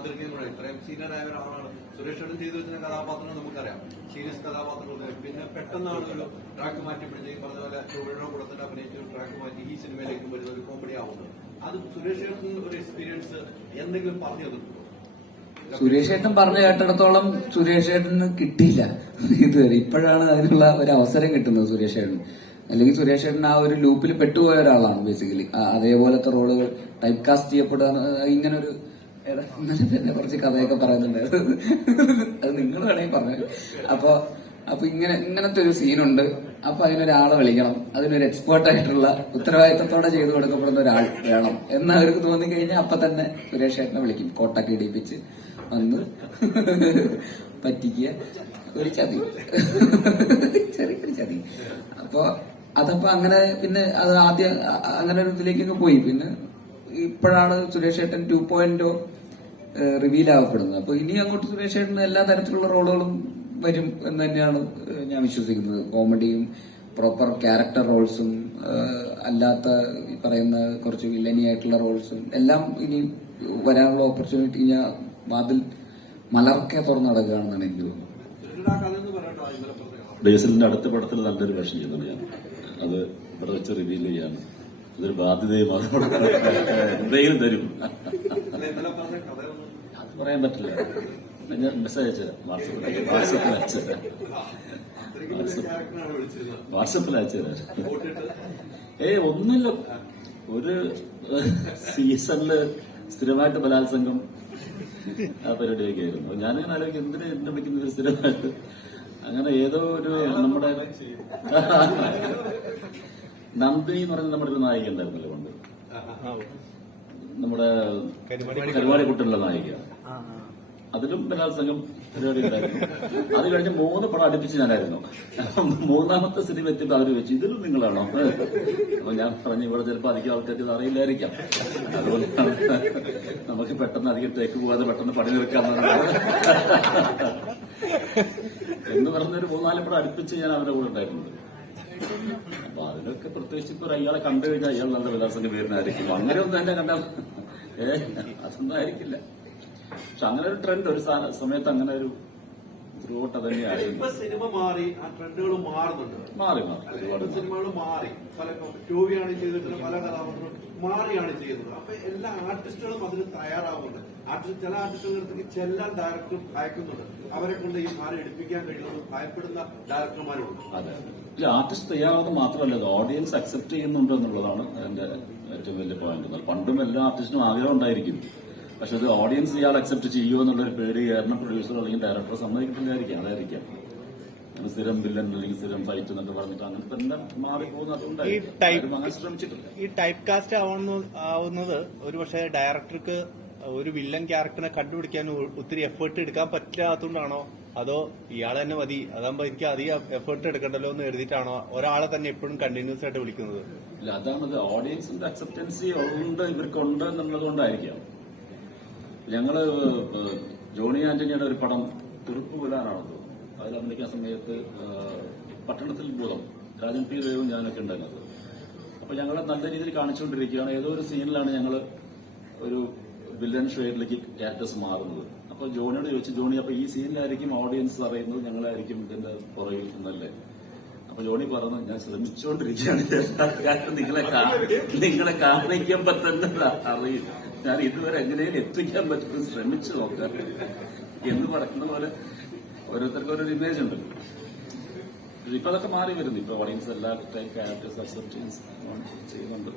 മാതൃകയും കൂടെ ഇത്രയും സീനിയർ ആയ ഒരാളാണ്. സുരേഷ് ഏട്ടൻ ചെയ്തു വെച്ചിരുന്ന കഥാപാത്രം നമുക്കറിയാം, സീരിയസ് കഥാപാത്രങ്ങൾ. പിന്നെ പെട്ടെന്നാണ് ഒരു ട്രാക്ക് മാറ്റിയപ്പോഴത്തേക്ക് പറഞ്ഞ പോലെ ടോവിനോ കൂടെ തന്നെ അഭിനയിച്ച് ട്രാക്ക് മാറ്റി ഈ സിനിമയിലേക്ക് വരുന്ന ഒരു കോമഡി ആവുന്നത്. അത് സുരേഷ് ഏട്ടൻ ഒരു എക്സ്പീരിയൻസ് എന്തെങ്കിലും പറഞ്ഞു തന്നിട്ടുണ്ടോ? സുരേഷ് ഏട്ടൻ പറഞ്ഞു കേട്ടിടത്തോളം സുരേഷ് ഏട്ടന് കിട്ടിയില്ല ഇതുവരെ. ഇപ്പോഴാണ് അതിനുള്ള ഒരു അവസരം കിട്ടുന്നത് സുരേഷ് ഏട്ടൻ. അല്ലെങ്കിൽ സുരേഷ് ഏട്ടൻ ആ ഒരു ലൂപ്പിൽ പെട്ടുപോയ ഒരാളാണ് ബേസിക്കലി. അതേപോലത്തെ റോള് ടൈപ്പ് കാസ്റ്റ് ചെയ്യപ്പെടുക, ഇങ്ങനൊരു ഇന്നലെ തന്നെ കുറച്ച് കഥയൊക്കെ പറയുന്നുണ്ടായിരുന്നു, അത് നിങ്ങൾ വേണമെങ്കിൽ പറഞ്ഞു. അപ്പൊ ഇങ്ങനത്തെ ഒരു സീനുണ്ട്, അപ്പൊ അതിനൊരാളെ വിളിക്കണം, അതിനൊരു എക്സ്പേർട്ടായിട്ടുള്ള ഉത്തരവാദിത്തത്തോടെ ചെയ്തു കൊടുക്കപ്പെടുന്ന ഒരാൾ വേണം എന്ന് അവർക്ക് തോന്നിക്കഴിഞ്ഞാൽ അപ്പൊ തന്നെ സുരേഷ് ഏട്ടനെ വിളിക്കും. കോട്ടൊക്കെ ഇടിപ്പിച്ച് വന്ന് പറ്റിക്കുക, ഒരു ചതി, ചെറിയൊരു ചതി. അതപ്പോ അങ്ങനെ പിന്നെ അത് ആദ്യം അങ്ങനെ ഒരു ഇതിലേക്കൊക്കെ പോയി. പിന്നെ ഇപ്പോഴാണ് സുരേഷ് ഏട്ടൻ 2.0 റിവീൽ ആവപ്പെടുന്നത്. അപ്പൊ ഇനി അങ്ങോട്ട് സുരേഷ് ഏട്ടന് എല്ലാ തരത്തിലുള്ള റോളുകളും വരും എന്ന് തന്നെയാണ് ഞാൻ വിശ്വസിക്കുന്നത്. കോമഡിയും പ്രോപ്പർ ക്യാരക്ടർ റോൾസും അല്ലാത്ത ഈ പറയുന്ന കുറച്ച് വില്ലനി ആയിട്ടുള്ള റോൾസും എല്ലാം ഇനി വരാനുള്ള ഓപ്പർച്യൂണിറ്റി ഞാൻ വാതിൽ മലർക്കെ തുറന്നു നടക്കുകയാണെന്നാണ് എനിക്ക് തോന്നുന്നത്. ബേസിലിന്റെ അടുത്ത പടത്തിൽ നല്ലൊരു വേഷം ചെയ്യുന്നത് ഞാൻ, അത് ഇവിടെ വെച്ച് റിവീൽ ചെയ്യാണ്. അതൊരു ബാധ്യതയും എന്തെങ്കിലും തരും, അത് പറയാൻ പറ്റില്ല. ഞാൻ മെസ്സേജ് അയച്ചത് വാട്സപ്പിൽ അയച്ചത്. ഒന്നുമില്ല, ഒരു സീസണില് സ്ഥിരമായിട്ട് ബലാത്സംഗം ആ പരിപാടിയൊക്കെ ആയിരുന്നു. ഞാനിങ്ങനെ ആലോചിക്കും എന്തിനാ എന്നെ വിളിക്കുന്നത് സ്ഥിരമായിട്ട്. അങ്ങനെ ഏതോ ഒരു നമ്മുടെ നന്ദിനി എന്ന് പറഞ്ഞ നമ്മുടെ ഒരു നായിക ഉണ്ടായിരുന്നല്ലോ പണ്ട്, നമ്മുടെ കരുവാടി കുട്ടനുള്ള നായിക. അതിലും ബലാത്സംഗം പരിപാടി ഉണ്ടായിരുന്നു. അത് കഴിഞ്ഞ് 3 പടം അടുപ്പിച്ച് ഞാനായിരുന്നു. 3ാമത്തെ സിനിമ എത്തിയപ്പോൾ അവര് വെച്ചു ഇതിലും നിങ്ങളാണോ? അപ്പൊ ഞാൻ പറഞ്ഞു ഇവിടെ ചിലപ്പോൾ അധികം ആൾക്കാർക്ക് ഇത് അറിയില്ലായിരിക്കാം, അതുകൊണ്ടാണ് നമുക്ക് പെട്ടെന്ന് അധികം ടേക്ക് പോകാതെ പെട്ടെന്ന് പണി തീർക്കാമെന്ന് എന്ന് പറഞ്ഞൊരു 3-4 പടം അടുപ്പിച്ച് ഞാൻ അവരുടെ കൂടെ ഉണ്ടായിരുന്നത്. അപ്പൊ അതിനൊക്കെ പ്രത്യേകിച്ച് ഇപ്പൊ അയാളെ കണ്ടു കഴിഞ്ഞാൽ അയാൾ നല്ല ബലാത്സംഗം പേരിനായിരിക്കും. അങ്ങനെ ഒന്നും തന്നെ കണ്ടാൽ അതൊന്നും ആയിരിക്കില്ല. പക്ഷെ അങ്ങനെ ഒരു ട്രെൻഡ് ഒരു സമയത്ത് അങ്ങനെ ഒരു ത്രൂട്ട് തന്നെയായിരുന്നു. സിനിമ മാറി, ആ ട്രെൻഡുകൾ മാറുന്നുണ്ട്. മാറി ഒരുപാട് സിനിമകൾ മാറി. പല ടോവിയാണ് ചെയ്തിട്ടുള്ള പല കഥാപാത്രങ്ങളും മാറിയാണ് ചെയ്യുന്നത്. അപ്പൊ എല്ലാ ആർട്ടിസ്റ്റുകളും അതിന് തയ്യാറാവുന്നുണ്ട്. ചില ആർട്ടിസ്റ്റുകൾക്ക് ചെല്ലാൻ ഡയറക്ടർ ഭയക്കുന്നുണ്ട്. അവരെ കൊണ്ട് ഈ മാറി എടുപ്പിക്കാൻ കഴിയുന്നത് ഭയപ്പെടുന്ന ഡയറക്ടർമാരുണ്ട്. അതെ, ആർട്ടിസ്റ്റ് തയ്യാറാവുന്നത് മാത്രമല്ല, ഓഡിയൻസ് അക്സെപ്റ്റ് ചെയ്യുന്നുണ്ട് എന്നുള്ളതാണ് അതിന്റെ ഏറ്റവും വലിയ പോയിന്റ്. പണ്ടും എല്ലാ ആർട്ടിസ്റ്റിനും ആഗ്രഹം ഉണ്ടായിരിക്കും, പക്ഷെ അത് ഓഡിയൻസ് ഇയാൾ അക്സെപ്റ്റ് ചെയ്യുമോ എന്നുള്ളൊരു പേടി കാരണം പ്രൊഡ്യൂസർ അല്ലെങ്കിൽ ഡയറക്ടർ സമ്മതിക്കില്ലായിരിക്കും. അതായിരിക്കാം സ്ഥിരം വില്ലൻ അല്ലെങ്കിൽ സ്ഥിരം ഫൈറ്റ് എന്നൊക്കെ പറഞ്ഞിട്ട് അങ്ങനെ തന്നെ മാറിപ്പോകുന്നത്. അതുകൊണ്ടായിരിക്കും അങ്ങനെ ശ്രമിച്ചിട്ടില്ല. ഈ ടൈപ്പ് കാസ്റ്റ് ആവുന്നത് ഒരു പക്ഷേ ഡയറക്ടർക്ക് ഒരു വില്ലൻ ക്യാരക്ടറിനെ കണ്ടുപിടിക്കാൻ ഒത്തിരി എഫേർട്ട് എടുക്കാൻ പറ്റാത്തതുകൊണ്ടാണോ, അതോ ഇയാളെ തന്നെ മതി, അതാകുമ്പോ എനിക്ക് അധികം എഫേർട്ട് എടുക്കണ്ടല്ലോ എന്ന് എഴുതിയിട്ടാണോ ഒരാളെ തന്നെ എപ്പോഴും കണ്ടിന്യൂസ് ആയിട്ട് വിളിക്കുന്നത്? ഇല്ല, അതാണത് ഓഡിയൻസിന്റെ അക്സെപ്റ്റൻസി ഉണ്ട്, ഇവർക്കുണ്ട് എന്നുള്ളത് കൊണ്ടായിരിക്കാം. ഞങ്ങള് ജോണി ആന്റണിയുടെ ഒരു പടം തുറുപ്പ് പുലാനാണെന്ന് തോന്നുന്നു, അതിൽ അഭിനയിക്കുന്ന സമയത്ത് പട്ടണത്തിൽ ഭൂതം രാജൻ പി ദേവും ഞാനൊക്കെ ഉണ്ടായിരുന്നത്. അപ്പൊ ഞങ്ങളെ നല്ല രീതിയിൽ കാണിച്ചുകൊണ്ടിരിക്കുകയാണ്. ഏതോ ഒരു സീനിലാണ് ഞങ്ങൾ ഒരു വില്ലൻ ഷെയ്ഡിലേക്ക് ക്യാരക്ടേഴ്സ് മാറുന്നത്. അപ്പൊ ജോണിയോട് ചോദിച്ചു, ജോണി അപ്പൊ ഈ സീനിലായിരിക്കും ഓഡിയൻസ് അറിയുന്നത് ഞങ്ങളായിരിക്കും ഇതിന്റെ പുറകിൽ എന്നല്ലേ? അപ്പൊ ജോണി പറഞ്ഞു, ഞാൻ ശ്രമിച്ചുകൊണ്ടിരിക്കുകയാണ്, നിങ്ങളെ കാണിക്കുമ്പോ തന്നെ അറിയും, ഞാൻ ഇതുവരെ എങ്ങനെയും എത്തിക്കാൻ പറ്റുന്നത് ശ്രമിച്ചു നോക്കാം എന്ന് പറയുന്ന പോലെ ഓരോരുത്തർക്കും ഓരോ ഇമേജ് ഉണ്ട്. ഇപ്പൊ അതൊക്കെ മാറി വരുന്നു. ഇപ്പൊ ഓഡിയൻസ് എല്ലാ ടൈപ്പ് ക്യാരക്ടേഴ്സ് അക്സെപ്റ്റ് ചെയ്യുന്നുണ്ട്.